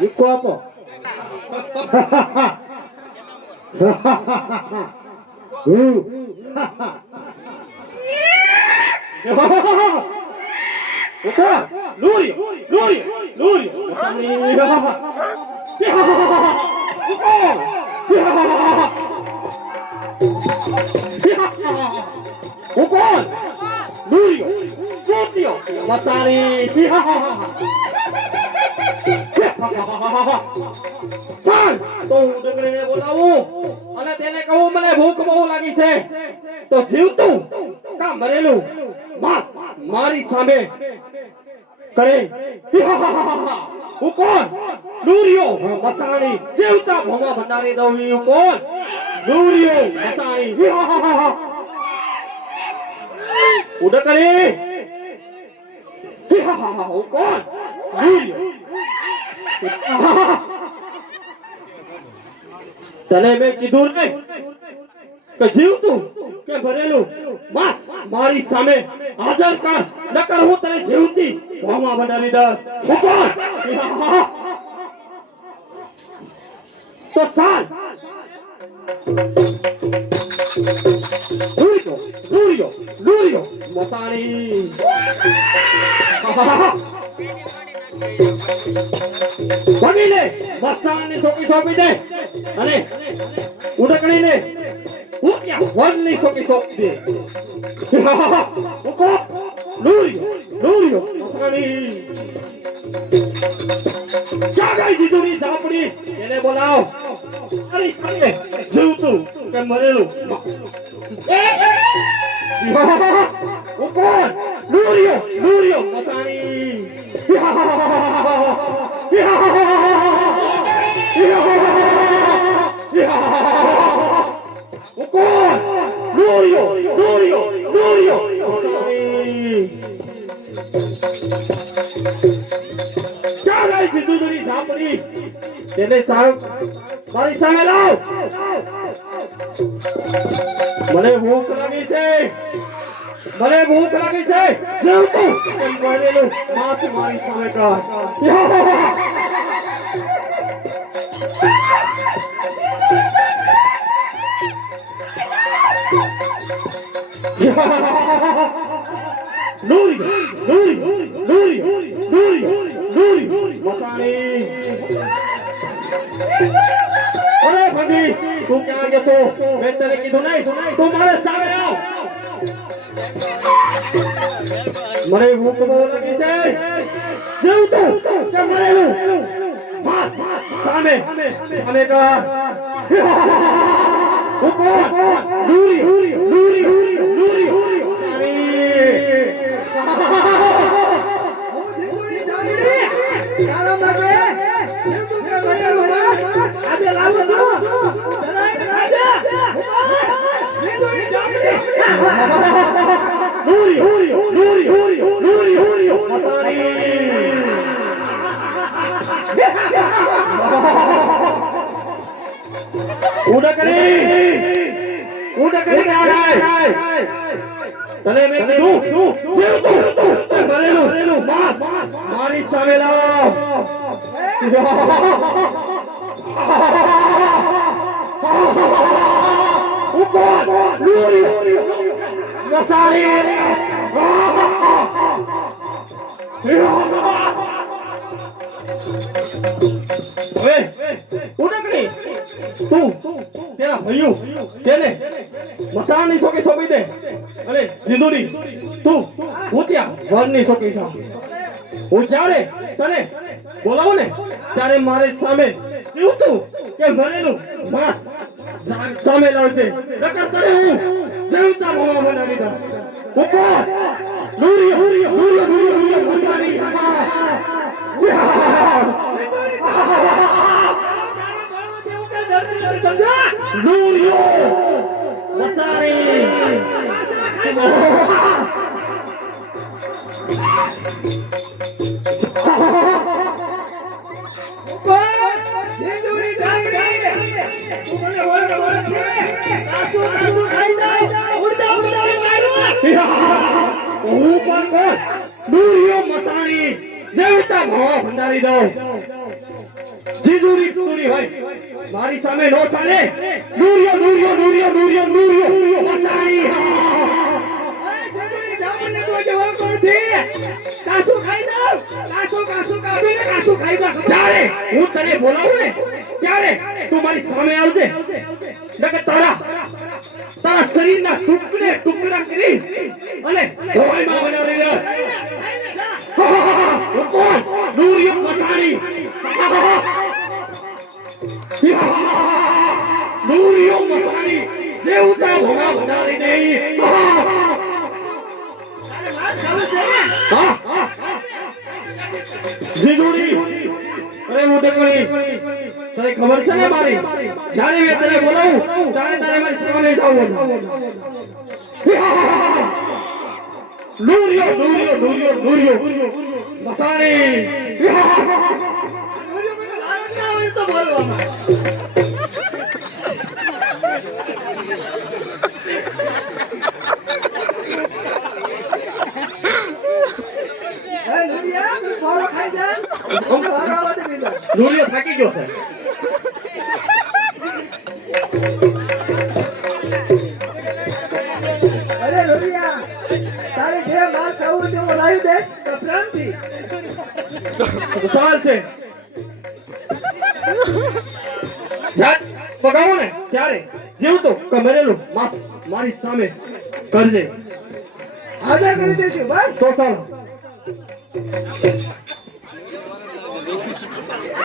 Eco આપો Luri, Luri, Luri. Ukon, Luri, Sotio, Matari. San, તો ડગરીને બોલાવું અને તેને કહું મને ભૂખ બહુ લાગી છે તો જીવતું કા મરેલું મારી સામે કરે હું કોણ લૂરિયો મસાણી જીવતા ભોમા ભંડારી દઉં હું કોણ લૂરિયો મસાણી ઉડ કરી હું કોણ લૂરિયો તને મેં કીધું ને કે જીવતું કે ભરેલું મારી સામે હાજર કર નકર હું તને જીવતી ભોમા ભંડારી દસ હું કોણ તો ચાલ લૂરિયો લૂરિયો મસાણી ભગીને મસાણની સોપી દે અને ઉડકણીને ઉક્યા વનની સોપી દે ઉકો લૂરિયો મસાણી જાગાઈ દીધુની ઝાપડી એને બોલાવ અરે સામે જીવતું કે મરેલું ઉકો લૂરિયો મસાણી Lúrio! Cara esse duduri zapuri! Ele sabe, મારી સામે લાવ! મને ભૂખ લાગી છે! જીવતું કેમ મરેલું માથું મારી સામે કર! Lúrio, મસાણી અરે ભગી તું ક્યાં ગયો તો મેં તને કીધું નહીં તું મારે સામે આવ મને ભૂખ બહુ લાગી છે જીવતું કે મરેલું સામે કર Lúrio ઉડા કરી તને મેં કીધું જીવતું મરેલું મારી સામે લાવ લૂરિયો મસાણી હવે ઉડકણી તું તેના ભૈયું તેને મસાણની સોપી દે અને જીંદુડી તું ભૂતિયા વનની સોપી થા હું જ્યારે તને બોલાવું ને ત્યારે મારી સામે જીવતું કે મરેલું માસ સામે લાવશે નકર તને હું જીવતા ભોમા બનાવી દઉં ઉપર લૂરિયો મસાણી Lúrio મસાણી Lúrio મસાણી જીવતા ભોમા ભંડારી દઉં જીજુરી ટુરી હોય મારી સામે નો ચાલે નૂરિયો નૂરિયો નૂરિયો નૂરિયો નૂરિયો મસાણી જીજુરી જામને તો જવાબ કરતી કાસુ ખાઈ જાવ કાસુ ખાઈ જાવ ત્યારે હું તને બોલાવું ને ત્યારે તું મારી સામે આવજે નકર તારા શરીરના ટુકડા કરી અને ધોઈમાં બનાવી દે કોણ નૂરિયો મસાણી નૂરિયો મસાણી દેવતા ભોળા બનાવી દે જીજુડી અરે ઉડકણી તને ખબર છે ને મારી જ્યારે મેં તને બોલાવું ત્યારે તારે મારી સામે આવવું નૂરિયો નૂરિયો નૂરિયો નૂરિયો મસાણી તો બોલવામાં નૂરિયો થાકી ગયો છે અરે લોરિયા તારે જે માર ખાવું છે બોલાવી દે તો પ્રેમથી ચાલ છે જાત પગાવો ને ત્યારે જીવતો કમરેલું મારી સામે કરજે હાજર કરી દેશું બસ તો ચાલો